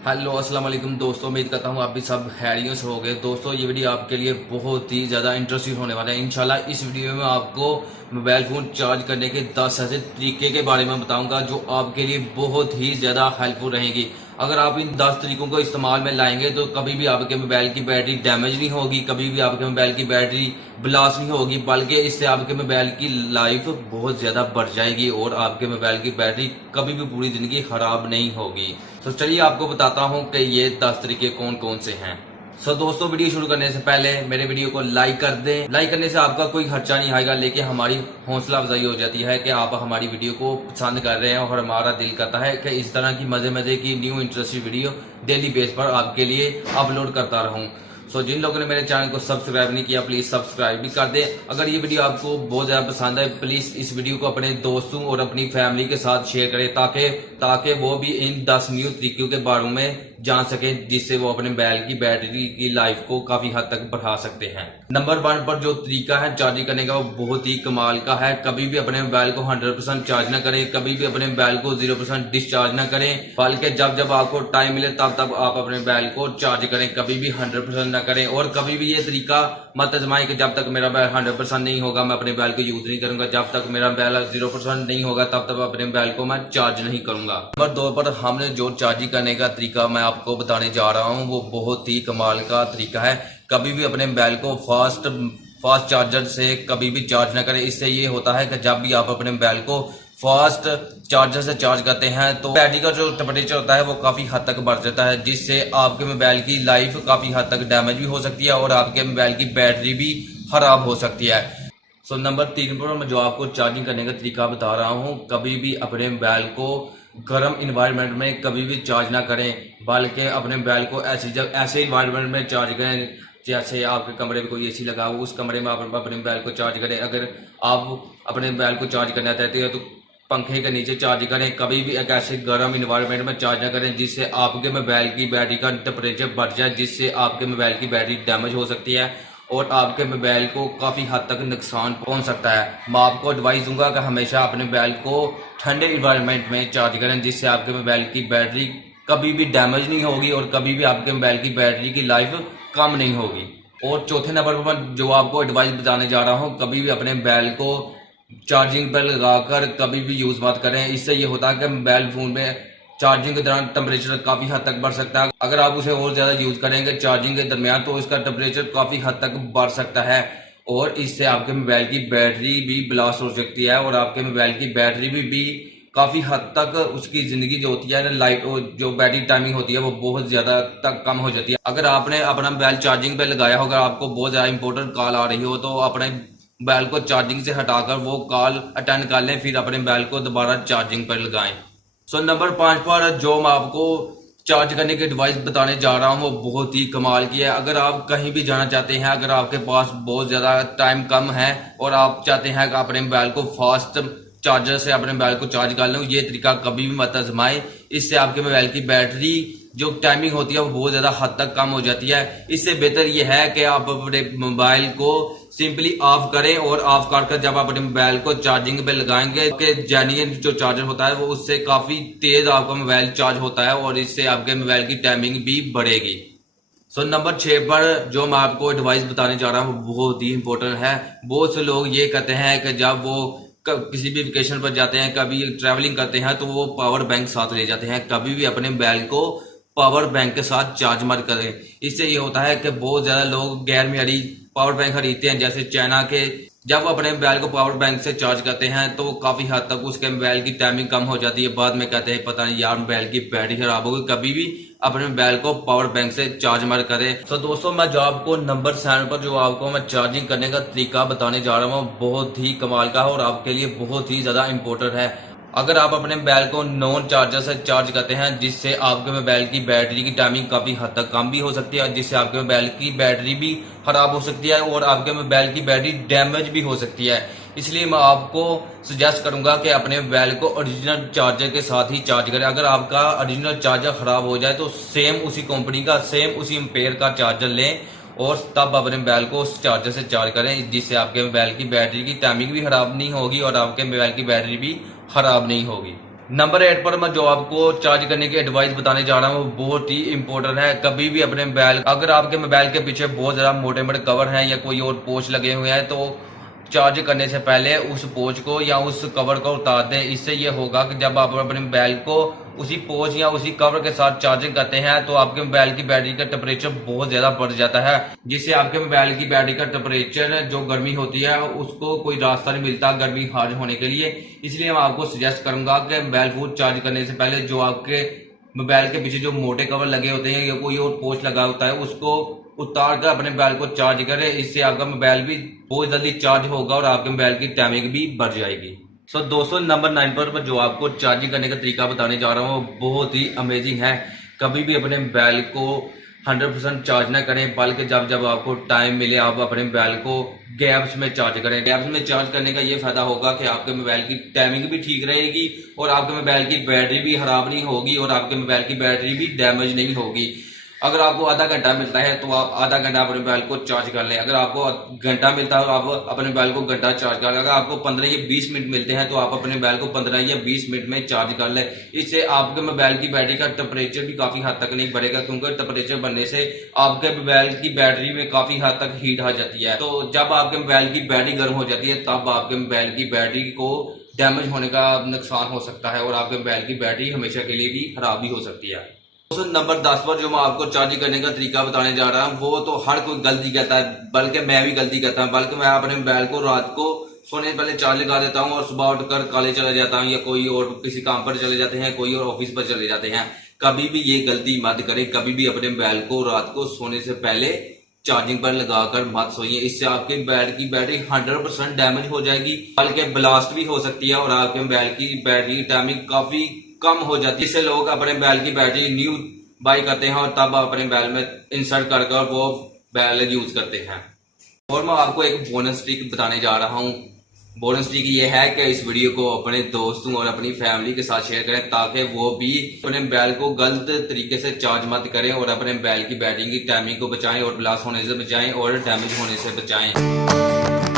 Hello अस्सलाम वालेकुम दोस्तों, उम्मीद करता हूँ आप भी सब हैरियों से हो गए। दोस्तों ये वीडियो आपके लिए बहुत ही ज़्यादा इंटरेस्टिंग होने वाला है। इंशाल्लाह इस वीडियो में आपको मोबाइल फ़ोन चार्ज करने के 10 ऐसे तरीके के बारे में बताऊंगा जो आपके लिए बहुत ही ज़्यादा हेल्पफुल रहेंगी। अगर आप इन 10 तरीकों को इस्तेमाल में लाएंगे तो कभी भी आपके मोबाइल की बैटरी डैमेज नहीं होगी, कभी भी आपके मोबाइल की बैटरी ब्लास्ट नहीं होगी, बल्कि इससे आपके मोबाइल की लाइफ बहुत ज़्यादा बढ़ जाएगी और आपके मोबाइल की बैटरी कभी भी पूरी ज़िंदगी ख़राब नहीं होगी। तो चलिए आपको बताता हूँ कि ये 10 तरीके कौन कौन से हैं। दोस्तों वीडियो शुरू करने से पहले मेरे वीडियो को लाइक कर दें। लाइक करने से आपका कोई खर्चा नहीं आएगा, लेकिन हमारी हौसला अफजाई हो जाती है कि आप हमारी वीडियो को पसंद कर रहे हैं और हमारा दिल करता है कि इस तरह की मजे मजे की new interesting video daily base पर आपके लिए अपलोड करता रहूं। जिन लोगों ने मेरे चैनल को सब्सक्राइब नहीं किया प्लीज सब्सक्राइब भी कर दें। अगर ये वीडियो आपको बहुत ज्यादा पसंद है प्लीज इस वीडियो को अपने दोस्तों और अपनी फैमिली के साथ शेयर करें ताकि वो भी इन 10 न्यू तरीकों के बारे में जान सके, जिससे वो अपने मोबाइल की बैटरी की लाइफ को काफी हद तक बढ़ा सकते हैं। नंबर 1 पर जो तरीका है चार्जिंग करने का वो बहुत ही कमाल का है। कभी भी अपने मोबाइल को 100% चार्ज ना करें, कभी भी अपने मोबाइल को 0% डिस्चार्ज ना करें, बल्कि जब जब आपको टाइम मिले तब तब आप अपने मोबाइल को चार्ज करें। कभी भी 100% ना करें और कभी भी ये तरीका मत आजमाएं कि जब तक मेरा मोबाइल 100% नहीं होगा मैं अपने मोबाइल को यूज नहीं करूंगा, जब तक मेरा मोबाइल 0% नहीं होगा तब तक अपने मोबाइल को मैं चार्ज नहीं करूंगा। नंबर 2 पर हमने जो चार्जिंग करने का तरीका मैं आपको बताने जा रहा हूं वो बहुत ही कमाल का तरीका है। कभी भी अपने मोबाइल को फास्ट चार्जर से कभी भी चार्ज ना करें। इससे ये होता है कि जब भी आप अपने मोबाइल को फास्ट चार्जर से चार्ज करते हैं तो बैटरी का जो टेम्परेचर होता है वो काफी हद तक बढ़ जाता है, जिससे आपके मोबाइल की लाइफ काफी हद तक डैमेज भी हो सकती है और आपके मोबाइल की बैटरी भी खराब हो सकती है। नंबर 3 पर मैं जो आपको चार्जिंग करने का तरीका बता रहा हूँ, कभी भी अपने मोबाइल को गर्म इन्वायरमेंट में कभी भी चार्ज ना करें, बल्कि अपने मोबाइल को ऐसे इन्वायरमेंट में चार्ज करें जैसे आपके कमरे में कोई एसी लगा हो, उस कमरे में आप अपने मोबाइल को चार्ज करें। अगर आप अपने मोबाइल को चार्ज करना चाहते हैं तो पंखे के नीचे चार्ज करें। कभी भी एक ऐसे गर्म इन्वायरमेंट में चार्ज ना करें जिससे आपके मोबाइल की बैटरी का टेम्परेचर बढ़ जाए, जिससे आपके मोबाइल की बैटरी डैमेज हो सकती है और आपके मोबाइल को काफी हद तक नुकसान पहुंच सकता है। मैं आपको एडवाइस दूंगा कि हमेशा अपने मोबाइल को ठंडे इन्वायरमेंट में चार्ज करें, जिससे आपके मोबाइल की बैटरी कभी भी डैमेज नहीं होगी और कभी भी आपके मोबाइल की बैटरी की लाइफ कम नहीं होगी। और चौथे नंबर पर जो आपको एडवाइस बताने जा रहा हूँ, कभी भी अपने मोबाइल को चार्जिंग पर लगाकर कभी भी यूज मत करें। इससे ये होता है कि मोबाइल फोन में चार्जिंग के दौरान टेम्परेचर काफी हद तक बढ़ सकता है। अगर आप उसे और ज्यादा यूज करेंगे चार्जिंग के दरमियान तो इसका टेम्परेचर काफी हद तक बढ़ सकता है और इससे आपके मोबाइल की बैटरी भी ब्लास्ट हो सकती है और आपके मोबाइल की बैटरी भी काफी हद तक उसकी जिंदगी जो होती है ना, लाइट जो बैटरी टाइमिंग होती है वो बहुत ज्यादा तक कम हो जाती है। अगर आपने अपना मोबाइल चार्जिंग पे लगाया होगा, आपको बहुत ज्यादा इंपॉर्टेंट कॉल आ रही हो तो अपने मोबाइल को चार्जिंग से हटाकर वो कॉल अटेंड कर लें, फिर अपने मोबाइल को दोबारा चार्जिंग पर लगाएं। नंबर 5 पर जो मैं आपको चार्ज करने की डिवाइस बताने जा रहा हूँ वो बहुत ही कमाल की है। अगर आप कहीं भी जाना चाहते हैं, अगर आपके पास बहुत ज्यादा टाइम कम है और आप चाहते हैं कि अपने मोबाइल को फास्ट चार्जर से अपने मोबाइल को चार्ज कर लो, ये तरीका कभी भी मत आजमाएं। इससे आपके मोबाइल की बैटरी जो टाइमिंग होती है वो बहुत ज्यादा हद तक कम हो जाती है। इससे बेहतर ये है कि आप अपने मोबाइल को सिंपली ऑफ करें और ऑफ करके जब आप अपने मोबाइल को चार्जिंग पे लगाएंगे कि जेन्युइन जो चार्जर होता है वो उससे काफी तेज आपका मोबाइल चार्ज होता है और इससे आपके मोबाइल की टाइमिंग भी बढ़ेगी। नंबर 6 पर जो मैं आपको एडवाइस बताने जा रहा हूँ वो बहुत ही इंपॉर्टेंट है। बहुत से लोग ये कहते हैं कि जब वो किसी भी वेकेशन पर जाते हैं, कभी ट्रैवलिंग करते हैं तो वो पावर बैंक साथ ले जाते हैं। कभी भी अपने मोबाइल को पावर बैंक के साथ चार्ज मत करें। इससे ये होता है कि बहुत ज्यादा लोग गैर मियारी पावर बैंक खरीदते हैं जैसे चाइना के। जब वो अपने मोबाइल को पावर बैंक से चार्ज करते हैं तो काफी हद तक उसके मोबाइल की टाइमिंग कम हो जाती है। बाद में कहते हैं पता नहीं यार मोबाइल की बैटरी खराब हो गई। कभी भी अपने मोबाइल को पावर बैंक से चार्ज मत करें। दोस्तों मैं जो आपको नंबर 7 पर जो आपको मैं चार्जिंग करने का तरीका बताने जा रहा हूँ बहुत ही कमाल का है और आपके लिए बहुत ही ज्यादा इंपॉर्टेंट है। अगर आप अपने मोबाइल को नॉन चार्जर से चार्ज करते हैं जिससे आपके मोबाइल की बैटरी की टाइमिंग काफी हद तक कम भी हो सकती है, जिससे आपके मोबाइल की बैटरी भी खराब हो सकती है और आपके मोबाइल की बैटरी डैमेज भी हो सकती है। इसलिए मैं आपको सजेस्ट करूंगा कि अपने मोबाइल को ओरिजिनल चार्जर के साथ ही चार्ज करें। अगर आपका ओरिजिनल चार्जर खराब हो जाए तो सेम उसी कंपनी का सेम उसी एम्पेयर का चार्जर लें और तब अपने मोबाइल को उस चार्जर से चार्ज करें, जिससे आपके मोबाइल की बैटरी की टाइमिंग भी खराब नहीं होगी और आपके मोबाइल की बैटरी भी खराब नहीं होगी। नंबर 8 पर मैं जो आपको चार्ज करने की एडवाइस बताने जा रहा हूँ वो बहुत ही इंपॉर्टेंट है। कभी भी अपने मोबाइल, अगर आपके मोबाइल के पीछे बहुत ज्यादा मोटे मोटे कवर हैं या कोई और पोच लगे हुए हैं, तो चार्ज करने से पहले उस पोच को या उस कवर को उतार दें। इससे ये होगा कि जब आप अपने मोबाइल को उसी पोच या उसी कवर के साथ चार्जिंग करते हैं तो आपके मोबाइल की बैटरी का टेम्परेचर बहुत ज्यादा बढ़ जाता है, जिससे आपके मोबाइल की बैटरी का टेम्परेचर जो गर्मी होती है उसको कोई रास्ता नहीं मिलता गर्मी खारिज होने के लिए। इसलिए मैं आपको सजेस्ट करूंगा कि मोबाइल फोन चार्ज करने से पहले जो आपके मोबाइल के पीछे जो मोटे कवर लगे होते हैं या कोई और पोच लगा होता है उसको उतार कर अपने मोबाइल को चार्ज करें। इससे आपका मोबाइल भी बहुत जल्दी चार्ज होगा और आपके मोबाइल की टाइमिंग भी बढ़ जाएगी। दोस्तों नंबर 9 पर मैं जो आपको चार्जिंग करने का तरीका बताने जा रहा हूँ बहुत ही अमेजिंग है। कभी भी अपने मोबाइल को 100% चार्ज ना करें, बल्कि जब जब आपको टाइम मिले आप अपने मोबाइल को गैप्स में चार्ज करें। गैप्स में चार्ज करने का ये फायदा होगा कि आपके मोबाइल की टाइमिंग भी ठीक रहेगी और आपके मोबाइल की बैटरी भी खराब नहीं होगी और आपके मोबाइल की बैटरी भी डैमेज नहीं होगी। अगर आपको आधा घंटा मिलता है तो आप आधा घंटा अपने मोबाइल को चार्ज कर लें। अगर आपको घंटा मिलता है तो आप अपने मोबाइल को घंटा चार्ज कर लें। अगर आपको 15 या 20 मिनट मिलते हैं तो आप अपने मोबाइल को 15 या 20 मिनट में चार्ज कर लें। इससे आपके मोबाइल की बैटरी का टेम्परेचर भी काफी हद तक नहीं बढ़ेगा, क्योंकि टेम्परेचर बढ़ने से आपके मोबाइल की बैटरी में काफी हद तक हीट आ जाती है। तो जब आपके मोबाइल की बैटरी गर्म हो जाती है तब आपके मोबाइल की बैटरी को डैमेज होने का नुकसान हो सकता है और आपके मोबाइल की बैटरी हमेशा के लिए भी खराब भी हो सकती है। नंबर 10 पर जो मैं आपको चार्ज करने का तरीका बताने जा रहा हूँ वो तो हर कोई गलती करता है, बल्कि मैं भी गलती करता हूँ। बल्कि मैं अपने मोबाइल को रात को सोने से पहले चार्ज लगा देता हूँ और सुबह उठकर कॉलेज चले जाता हूँ या कोई और किसी काम पर चले जाते हैं, कोई और ऑफिस पर चले जाते हैं। कभी भी ये गलती मत करें। कभी भी अपने मोबाइल को रात को सोने से पहले चार्जिंग पर लगाकर मत सोइए। इससे आपके मोबाइल की बैटरी 100% डैमेज हो जाएगी, बल्कि ब्लास्ट भी हो सकती है और आपके मोबाइल की बैटरी टाइमिंग काफी कम हो जाती है। इससे लोग अपने मोबाइल की बैटरी न्यू बाई करते हैं और तब अपने मोबाइल में इंसर्ट कर वो मोबाइल यूज करते हैं। और मैं आपको एक बोनस ट्रिक बताने जा रहा हूँ। बोनस ट्रिक ये है कि इस वीडियो को अपने दोस्तों और अपनी फैमिली के साथ शेयर करें ताकि वो भी अपने मोबाइल को गलत तरीके से चार्ज मत करें और अपने मोबाइल की बैटरी की टाइमिंग को बचाएं और ब्लास्ट होने से बचाएं और डैमेज होने से बचाएं।